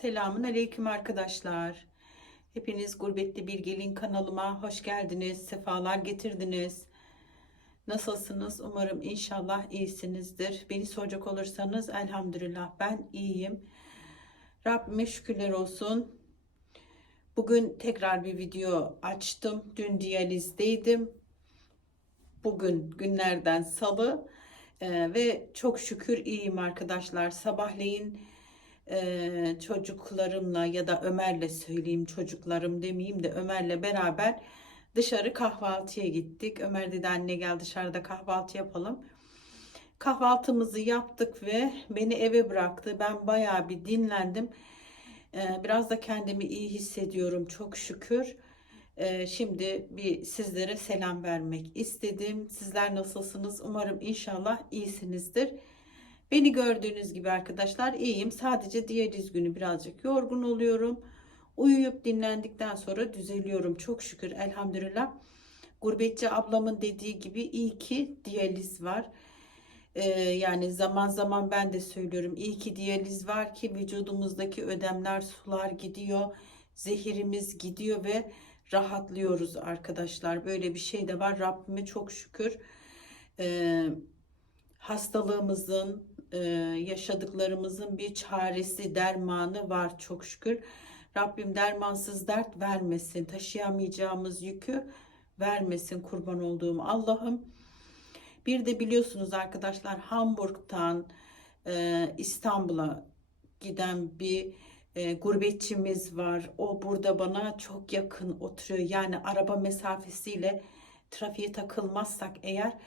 Selamun aleyküm arkadaşlar. Hepiniz Gurbetli Bir Gelin kanalıma hoş geldiniz. Sefalar getirdiniz. Nasılsınız? Umarım inşallah iyisinizdir. Beni soracak olursanız elhamdülillah ben iyiyim. Rabbime şükürler olsun. Bugün tekrar bir video açtım. Dün diyalizdeydim. Bugün günlerden salı. Ee, ve çok şükür iyiyim arkadaşlar. Sabahleyin çocuklarımla ya da Ömer'le söyleyeyim çocuklarım demeyeyim de Ömer'le beraber dışarı kahvaltıya gittik. Ömer dedi anne gel dışarıda kahvaltı yapalım. Kahvaltımızı yaptık ve beni eve bıraktı. Ben bayağı bir dinlendim. Biraz da kendimi iyi hissediyorum çok şükür. Şimdi bir sizlere selam vermek istedim. Sizler nasılsınız? Umarım inşallah iyisinizdir. Beni gördüğünüz gibi arkadaşlar iyiyim. Sadece diyaliz günü birazcık yorgun oluyorum. Uyuyup dinlendikten sonra düzeliyorum. Çok şükür elhamdülillah. Gurbetçi ablamın dediği gibi iyi ki diyaliz var. Ee, yani zaman zaman ben de söylüyorum. iyi ki diyaliz var ki vücudumuzdaki ödemler, sular gidiyor. Zehirimiz gidiyor ve rahatlıyoruz arkadaşlar. Böyle bir şey de var. Rabbime çok şükür. Ee, hastalığımızın, e, yaşadıklarımızın bir çaresi, dermanı var çok şükür. Rabbim dermansız dert vermesin, taşıyamayacağımız yükü vermesin kurban olduğum Allah'ım. Bir de biliyorsunuz arkadaşlar Hamburg'tan e, İstanbul'a giden bir e, gurbetçimiz var. O burada bana çok yakın oturuyor. Yani araba mesafesiyle trafiğe takılmazsak eğer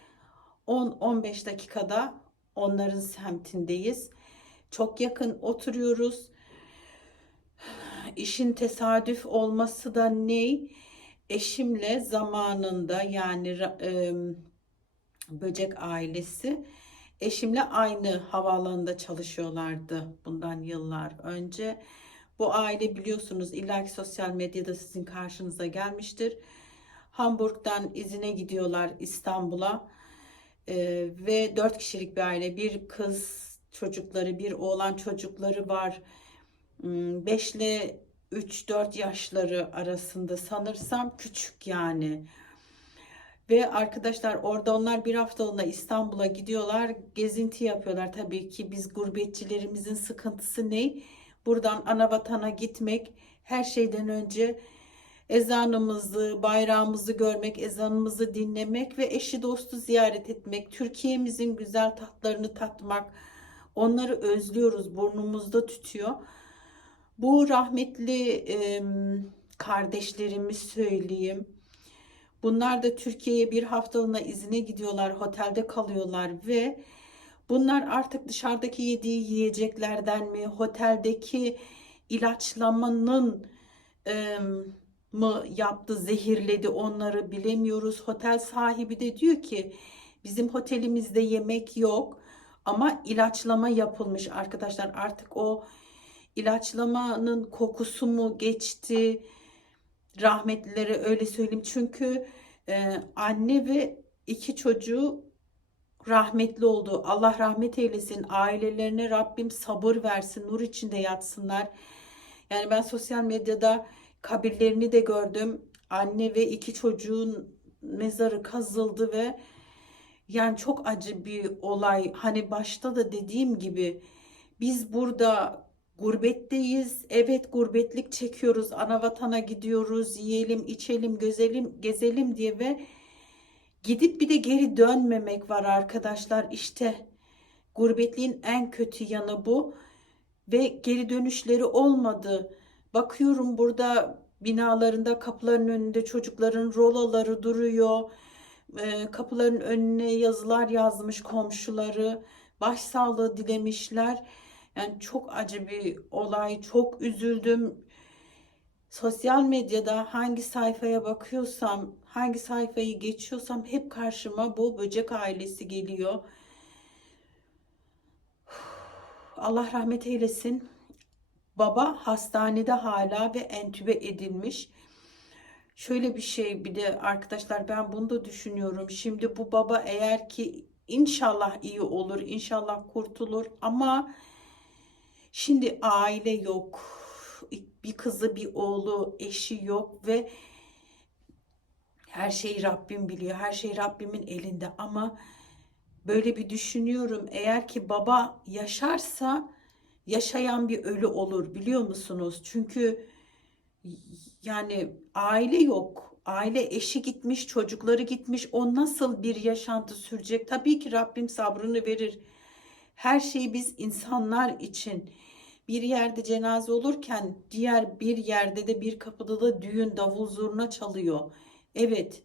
10-15 dakikada onların semtindeyiz. Çok yakın oturuyoruz. İşin tesadüf olması da ne? Eşimle zamanında yani e, böcek ailesi eşimle aynı havaalanında çalışıyorlardı bundan yıllar önce. Bu aile biliyorsunuz illaki sosyal medyada sizin karşınıza gelmiştir. Hamburg'dan izine gidiyorlar İstanbul'a. Ee, ve dört kişilik bir aile. Bir kız çocukları, bir oğlan çocukları var. 5 ile 3-4 yaşları arasında sanırsam küçük yani. Ve arkadaşlar orada onlar bir haftalığına İstanbul'a gidiyorlar. Gezinti yapıyorlar. Tabii ki biz gurbetçilerimizin sıkıntısı ne? Buradan ana vatana gitmek her şeyden önce ezanımızı, bayrağımızı görmek, ezanımızı dinlemek ve eşi dostu ziyaret etmek, Türkiye'mizin güzel tatlarını tatmak, onları özlüyoruz, burnumuzda tütüyor. Bu rahmetli e, kardeşlerimi söyleyeyim. Bunlar da Türkiye'ye bir haftalığına izine gidiyorlar, otelde kalıyorlar ve bunlar artık dışarıdaki yediği yiyeceklerden mi, oteldeki ilaçlamanın e, mı yaptı, zehirledi onları bilemiyoruz. Otel sahibi de diyor ki bizim otelimizde yemek yok ama ilaçlama yapılmış arkadaşlar. Artık o ilaçlamanın kokusu mu geçti? Rahmetlilere öyle söyleyeyim. Çünkü e, anne ve iki çocuğu rahmetli oldu. Allah rahmet eylesin. Ailelerine Rabbim sabır versin. Nur içinde yatsınlar. Yani ben sosyal medyada kabirlerini de gördüm. Anne ve iki çocuğun mezarı kazıldı ve yani çok acı bir olay. Hani başta da dediğim gibi biz burada gurbetteyiz. Evet gurbetlik çekiyoruz. Ana vatana gidiyoruz. Yiyelim, içelim, gözelim, gezelim diye ve gidip bir de geri dönmemek var arkadaşlar. İşte gurbetliğin en kötü yanı bu ve geri dönüşleri olmadı. Bakıyorum burada binalarında kapıların önünde çocukların rolaları duruyor. E, kapıların önüne yazılar yazmış komşuları. Başsağlığı dilemişler. Yani çok acı bir olay. Çok üzüldüm. Sosyal medyada hangi sayfaya bakıyorsam, hangi sayfayı geçiyorsam hep karşıma bu böcek ailesi geliyor. Allah rahmet eylesin. Baba hastanede hala ve entübe edilmiş. Şöyle bir şey bir de arkadaşlar ben bunu da düşünüyorum. Şimdi bu baba eğer ki inşallah iyi olur, inşallah kurtulur ama şimdi aile yok. Bir kızı, bir oğlu, eşi yok ve her şeyi Rabbim biliyor. Her şey Rabbimin elinde ama böyle bir düşünüyorum. Eğer ki baba yaşarsa yaşayan bir ölü olur biliyor musunuz? Çünkü yani aile yok. Aile eşi gitmiş, çocukları gitmiş. O nasıl bir yaşantı sürecek? Tabii ki Rabbim sabrını verir. Her şeyi biz insanlar için bir yerde cenaze olurken diğer bir yerde de bir kapıda da düğün davul zurna çalıyor. Evet.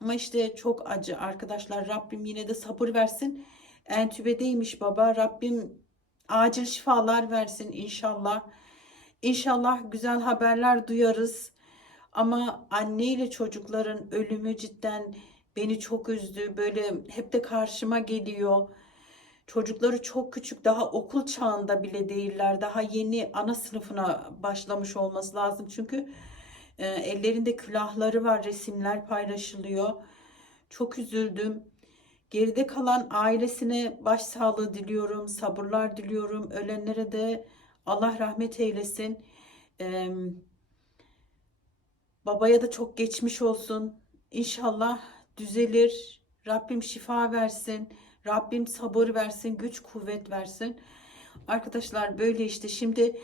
Ama işte çok acı arkadaşlar. Rabbim yine de sabır versin. Entübedeymiş baba. Rabbim acil şifalar versin inşallah. İnşallah güzel haberler duyarız. Ama anne ile çocukların ölümü cidden beni çok üzdü. Böyle hep de karşıma geliyor. Çocukları çok küçük, daha okul çağında bile değiller. Daha yeni ana sınıfına başlamış olması lazım. Çünkü e, ellerinde külahları var, resimler paylaşılıyor. Çok üzüldüm. Geride kalan ailesine başsağlığı diliyorum, sabırlar diliyorum. Ölenlere de Allah rahmet eylesin. Ee, babaya da çok geçmiş olsun. İnşallah düzelir. Rabbim şifa versin. Rabbim sabır versin, güç kuvvet versin. Arkadaşlar böyle işte şimdi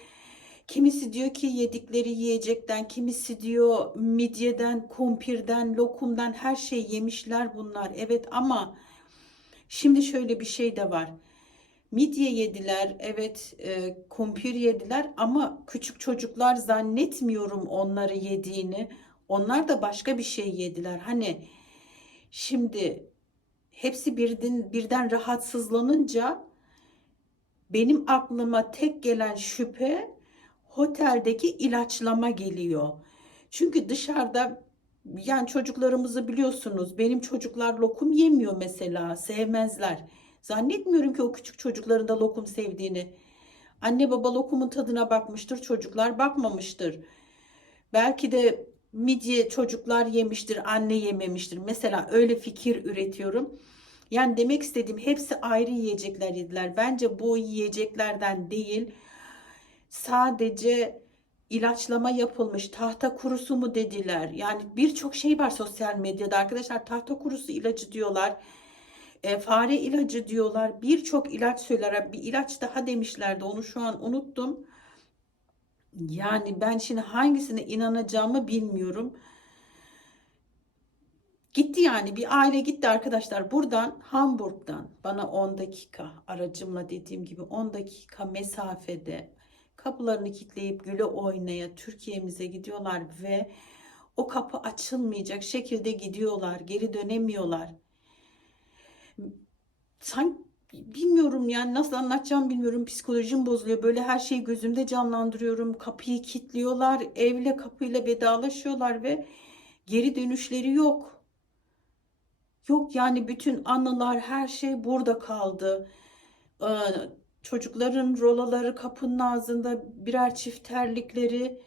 kimisi diyor ki yedikleri yiyecekten, kimisi diyor midyeden, kumpirden, lokumdan her şey yemişler bunlar. Evet ama şimdi şöyle bir şey de var. Midye yediler, evet e, kumpir yediler ama küçük çocuklar zannetmiyorum onları yediğini. Onlar da başka bir şey yediler. Hani şimdi hepsi birden, birden rahatsızlanınca benim aklıma tek gelen şüphe oteldeki ilaçlama geliyor. Çünkü dışarıda yani çocuklarımızı biliyorsunuz benim çocuklar lokum yemiyor mesela sevmezler. Zannetmiyorum ki o küçük çocukların da lokum sevdiğini. Anne baba lokumun tadına bakmıştır, çocuklar bakmamıştır. Belki de midye çocuklar yemiştir, anne yememiştir. Mesela öyle fikir üretiyorum. Yani demek istediğim hepsi ayrı yiyecekler yediler. Bence bu yiyeceklerden değil. Sadece ilaçlama yapılmış tahta kurusu mu dediler. Yani birçok şey var sosyal medyada arkadaşlar. Tahta kurusu ilacı diyorlar. E, fare ilacı diyorlar. Birçok ilaç söyler. Bir ilaç daha demişlerdi. Onu şu an unuttum. Yani ben şimdi hangisine inanacağımı bilmiyorum. Gitti yani bir aile gitti arkadaşlar. Buradan Hamburg'dan bana 10 dakika aracımla dediğim gibi 10 dakika mesafede kapılarını kilitleyip güle oynaya Türkiye'mize gidiyorlar ve o kapı açılmayacak şekilde gidiyorlar. Geri dönemiyorlar. Sanki bilmiyorum yani nasıl anlatacağım bilmiyorum. Psikolojim bozuluyor. Böyle her şeyi gözümde canlandırıyorum. Kapıyı kilitliyorlar. Evle kapıyla vedalaşıyorlar ve geri dönüşleri yok. Yok yani bütün anılar her şey burada kaldı. Ee, çocukların rolaları kapının ağzında birer çift terlikleri.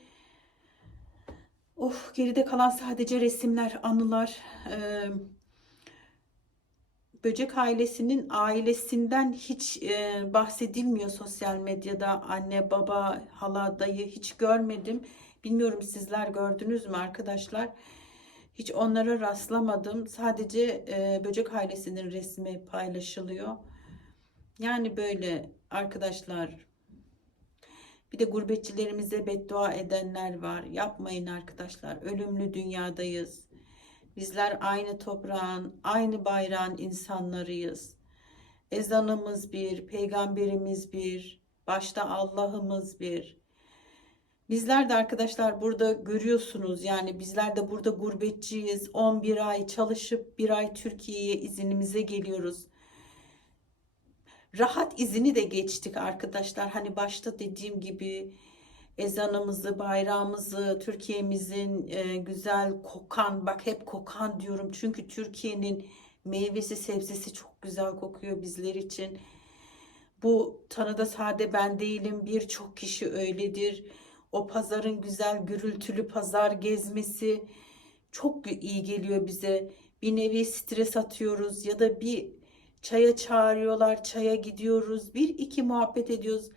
Of geride kalan sadece resimler, anılar. Ee, Böcek ailesinin ailesinden hiç e, bahsedilmiyor sosyal medyada. Anne, baba, hala, dayı hiç görmedim. Bilmiyorum sizler gördünüz mü arkadaşlar? Hiç onlara rastlamadım. Sadece e, böcek ailesinin resmi paylaşılıyor. Yani böyle arkadaşlar. Bir de gurbetçilerimize beddua edenler var. Yapmayın arkadaşlar. Ölümlü dünyadayız. Bizler aynı toprağın, aynı bayrağın insanlarıyız. Ezanımız bir, peygamberimiz bir, başta Allah'ımız bir. Bizler de arkadaşlar burada görüyorsunuz yani bizler de burada gurbetçiyiz. 11 ay çalışıp bir ay Türkiye'ye izinimize geliyoruz. Rahat izini de geçtik arkadaşlar. Hani başta dediğim gibi ezanımızı, bayrağımızı, Türkiye'mizin e, güzel kokan, bak hep kokan diyorum. Çünkü Türkiye'nin meyvesi, sebzesi çok güzel kokuyor bizler için. Bu tanıda sade ben değilim, birçok kişi öyledir. O pazarın güzel gürültülü pazar gezmesi çok iyi geliyor bize. Bir nevi stres atıyoruz ya da bir çaya çağırıyorlar, çaya gidiyoruz. Bir iki muhabbet ediyoruz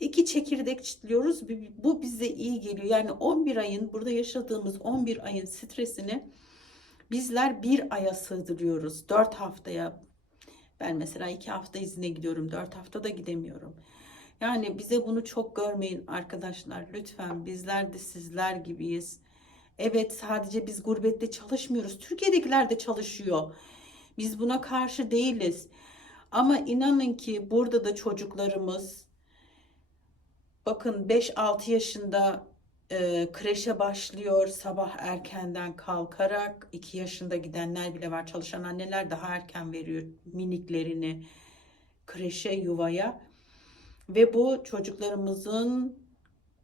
İki çekirdek çitliyoruz. Bu bize iyi geliyor. Yani 11 ayın burada yaşadığımız 11 ayın stresini bizler bir aya sığdırıyoruz. 4 haftaya. Ben mesela 2 hafta izine gidiyorum. 4 hafta da gidemiyorum. Yani bize bunu çok görmeyin arkadaşlar. Lütfen bizler de sizler gibiyiz. Evet sadece biz gurbette çalışmıyoruz. Türkiye'dekiler de çalışıyor. Biz buna karşı değiliz. Ama inanın ki burada da çocuklarımız bakın 5-6 yaşında e, kreşe başlıyor sabah erkenden kalkarak 2 yaşında gidenler bile var çalışan anneler daha erken veriyor miniklerini kreşe yuvaya. Ve bu çocuklarımızın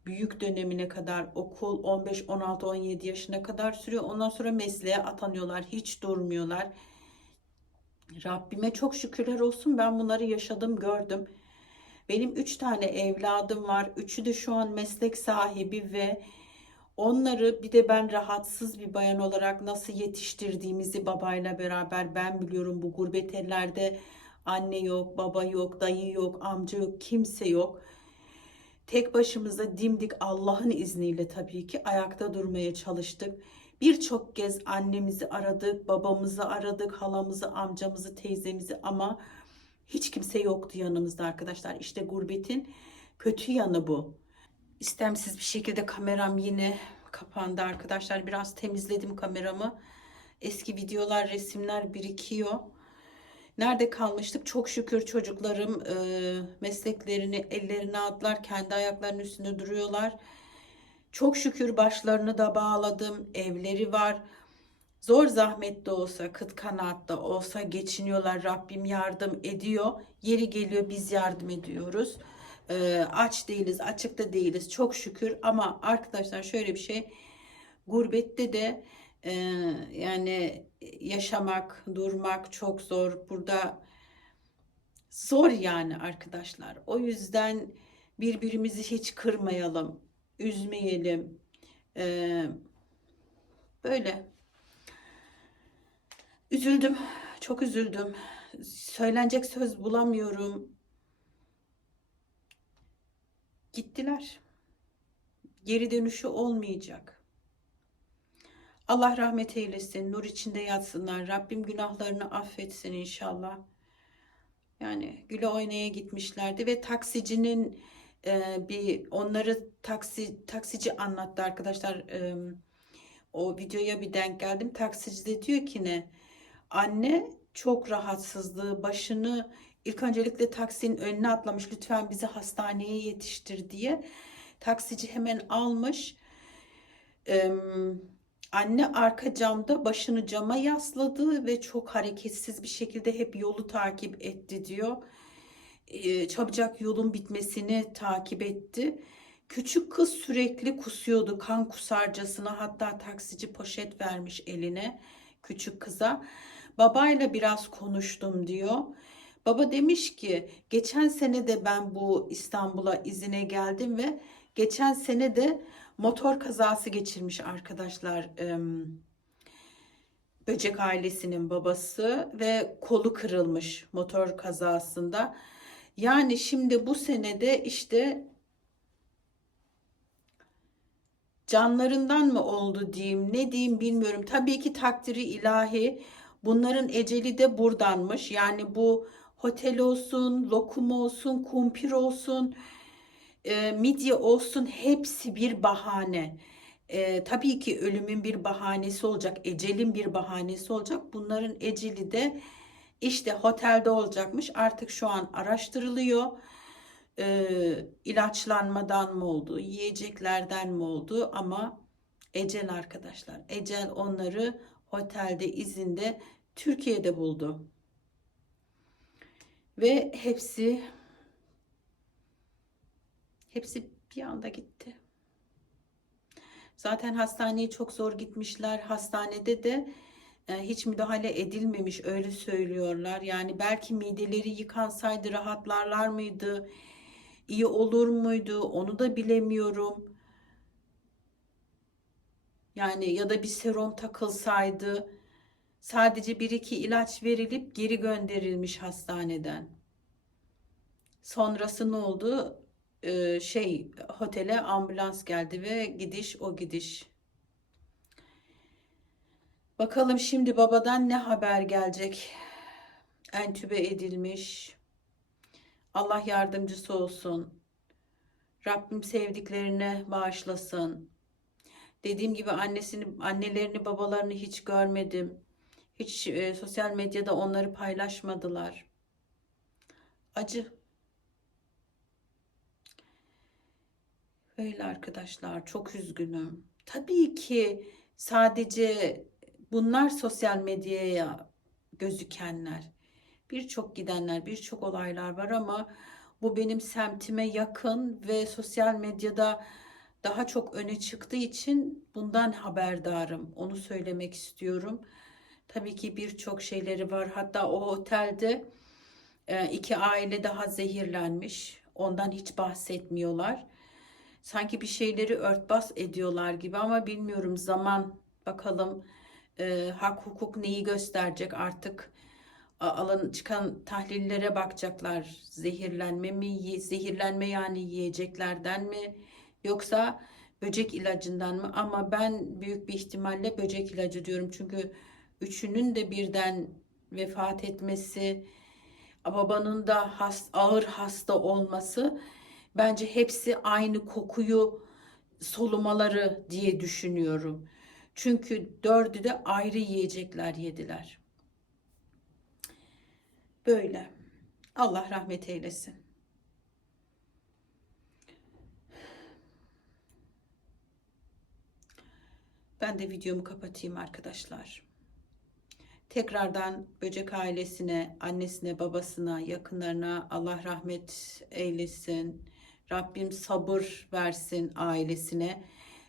büyük dönemine kadar okul 15 16 17 yaşına kadar sürüyor. Ondan sonra mesleğe atanıyorlar hiç durmuyorlar Rabbime çok şükürler olsun ben bunları yaşadım gördüm benim üç tane evladım var. Üçü de şu an meslek sahibi ve onları bir de ben rahatsız bir bayan olarak nasıl yetiştirdiğimizi babayla beraber ben biliyorum bu gurbet ellerde anne yok, baba yok, dayı yok, amca yok, kimse yok. Tek başımıza dimdik Allah'ın izniyle tabii ki ayakta durmaya çalıştık. Birçok kez annemizi aradık, babamızı aradık, halamızı, amcamızı, teyzemizi ama hiç kimse yoktu yanımızda arkadaşlar. İşte gurbetin kötü yanı bu. İstemsiz bir şekilde kameram yine kapandı arkadaşlar. Biraz temizledim kameramı. Eski videolar, resimler birikiyor. Nerede kalmıştık? Çok şükür çocuklarım e, mesleklerini ellerine aldılar. Kendi ayaklarının üstünde duruyorlar. Çok şükür başlarını da bağladım. Evleri var. Zor zahmet de olsa, kıt kanaat da olsa geçiniyorlar. Rabbim yardım ediyor. Yeri geliyor biz yardım ediyoruz. Ee, aç değiliz, açıkta değiliz çok şükür. Ama arkadaşlar şöyle bir şey. Gurbette de e, yani yaşamak, durmak çok zor. Burada zor yani arkadaşlar. O yüzden birbirimizi hiç kırmayalım, üzmeyelim. Ee, böyle. Üzüldüm. Çok üzüldüm. Söylenecek söz bulamıyorum. Gittiler. Geri dönüşü olmayacak. Allah rahmet eylesin. Nur içinde yatsınlar. Rabbim günahlarını affetsin inşallah. Yani güle oynaya gitmişlerdi ve taksicinin e, bir onları taksi taksici anlattı arkadaşlar. E, o videoya bir denk geldim. Taksici de diyor ki ne? Anne çok rahatsızlığı, başını ilk öncelikle taksinin önüne atlamış. Lütfen bizi hastaneye yetiştir diye. Taksici hemen almış. Ee, anne arka camda başını cama yasladı ve çok hareketsiz bir şekilde hep yolu takip etti diyor. Çabucak yolun bitmesini takip etti. Küçük kız sürekli kusuyordu kan kusarcasına hatta taksici poşet vermiş eline küçük kıza. Babayla biraz konuştum diyor. Baba demiş ki geçen sene de ben bu İstanbul'a izine geldim ve geçen sene de motor kazası geçirmiş arkadaşlar. Böcek ailesinin babası ve kolu kırılmış motor kazasında. Yani şimdi bu senede işte canlarından mı oldu diyeyim ne diyeyim bilmiyorum. Tabii ki takdiri ilahi bunların eceli de buradanmış. Yani bu hotel olsun, lokum olsun, kumpir olsun, e, midye olsun hepsi bir bahane. E, tabii ki ölümün bir bahanesi olacak, ecelin bir bahanesi olacak. Bunların eceli de işte otelde olacakmış. Artık şu an araştırılıyor e, ilaçlanmadan mı oldu, yiyeceklerden mi oldu ama ecel arkadaşlar. Ecel onları otelde, izinde Türkiye'de buldu. Ve hepsi hepsi bir anda gitti. Zaten hastaneye çok zor gitmişler. Hastanede de hiç müdahale edilmemiş öyle söylüyorlar. Yani belki mideleri yıkansaydı rahatlarlar mıydı? iyi olur muydu onu da bilemiyorum. Yani ya da bir serum takılsaydı sadece bir iki ilaç verilip geri gönderilmiş hastaneden. Sonrası ne oldu? e, şey otele ambulans geldi ve gidiş o gidiş. Bakalım şimdi babadan ne haber gelecek? Entübe edilmiş. Allah yardımcısı olsun. Rabbim sevdiklerine bağışlasın. Dediğim gibi annesini, annelerini, babalarını hiç görmedim. Hiç e, sosyal medyada onları paylaşmadılar. Acı. Öyle arkadaşlar, çok üzgünüm. Tabii ki sadece bunlar sosyal medyaya gözükenler. Birçok gidenler, birçok olaylar var ama bu benim semtime yakın ve sosyal medyada daha çok öne çıktığı için bundan haberdarım. Onu söylemek istiyorum. Tabii ki birçok şeyleri var. Hatta o otelde e, iki aile daha zehirlenmiş. Ondan hiç bahsetmiyorlar. Sanki bir şeyleri örtbas ediyorlar gibi ama bilmiyorum zaman bakalım e, hak hukuk neyi gösterecek artık A- alın çıkan tahlillere bakacaklar. Zehirlenme mi, zehirlenme yani yiyeceklerden mi yoksa böcek ilacından mı? Ama ben büyük bir ihtimalle böcek ilacı diyorum. Çünkü üçünün de birden vefat etmesi, babanın da has, ağır hasta olması bence hepsi aynı kokuyu solumaları diye düşünüyorum. Çünkü dördü de ayrı yiyecekler yediler. Böyle. Allah rahmet eylesin. Ben de videomu kapatayım arkadaşlar. Tekrardan böcek ailesine, annesine, babasına, yakınlarına Allah rahmet eylesin. Rabbim sabır versin ailesine.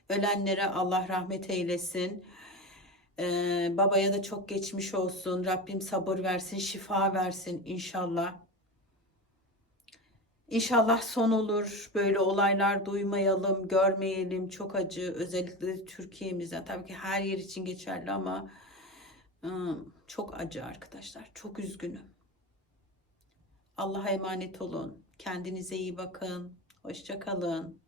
Ölenlere Allah rahmet eylesin. Ee, babaya da çok geçmiş olsun. Rabbim sabır versin, şifa versin inşallah. İnşallah son olur. Böyle olaylar duymayalım, görmeyelim. Çok acı. Özellikle de Türkiye'mizde. Tabii ki her yer için geçerli ama ıı, çok acı arkadaşlar. Çok üzgünüm. Allah'a emanet olun. Kendinize iyi bakın. Hoşça kalın.